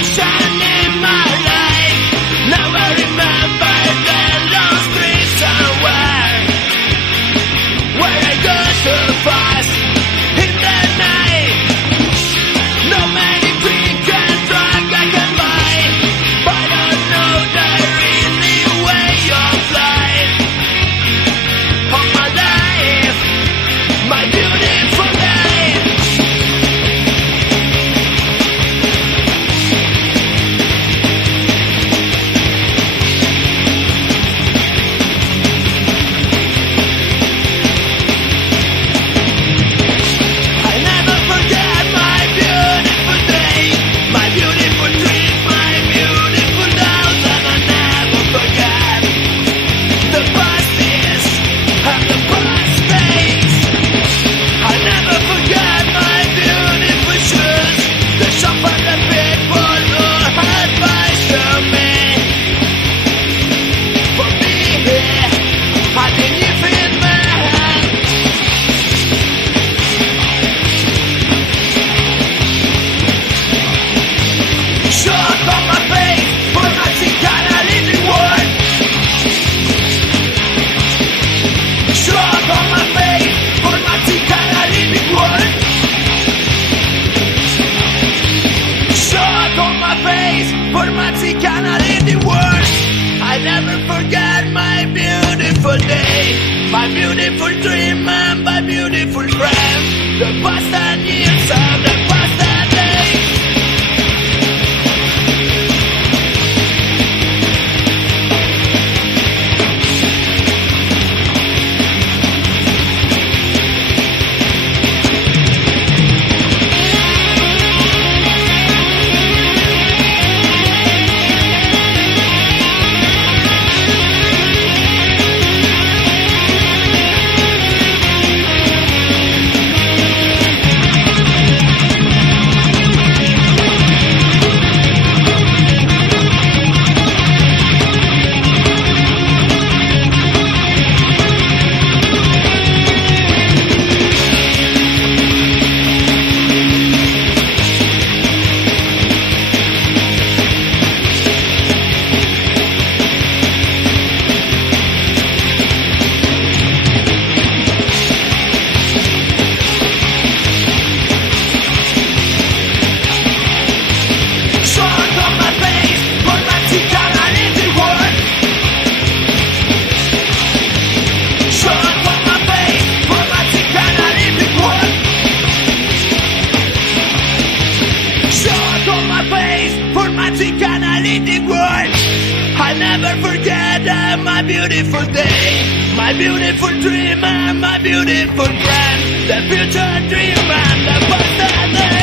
vision in my life. Now I remember the long street somewhere where I go too fast in the night. No many drink and drug I can buy, but I know the really way of life. Of my life, my beautiful life. I never forget my beautiful day, my beautiful dream, my beautiful doubt, and I never forget the past years and the past days. I never forget my beautiful shoes, the shop and the people who advised me. For me, I didn't feel bad. Shock on my face for my psychoanalytic world. Shock on my face for my psychoanalytic world. Shock on my face for my psychoanalytic world. I never forget my beautiful day, my beautiful dream and my beautiful friend. The past 10 years and the past 10 days. Shock on my face for my psychoanalytic world. Shock on my face for my psychoanalytic world. Shock on my face for my psychoanalytic world. I never forget my beautiful day, my beautiful dream and my beautiful friend. The future dream and the past day.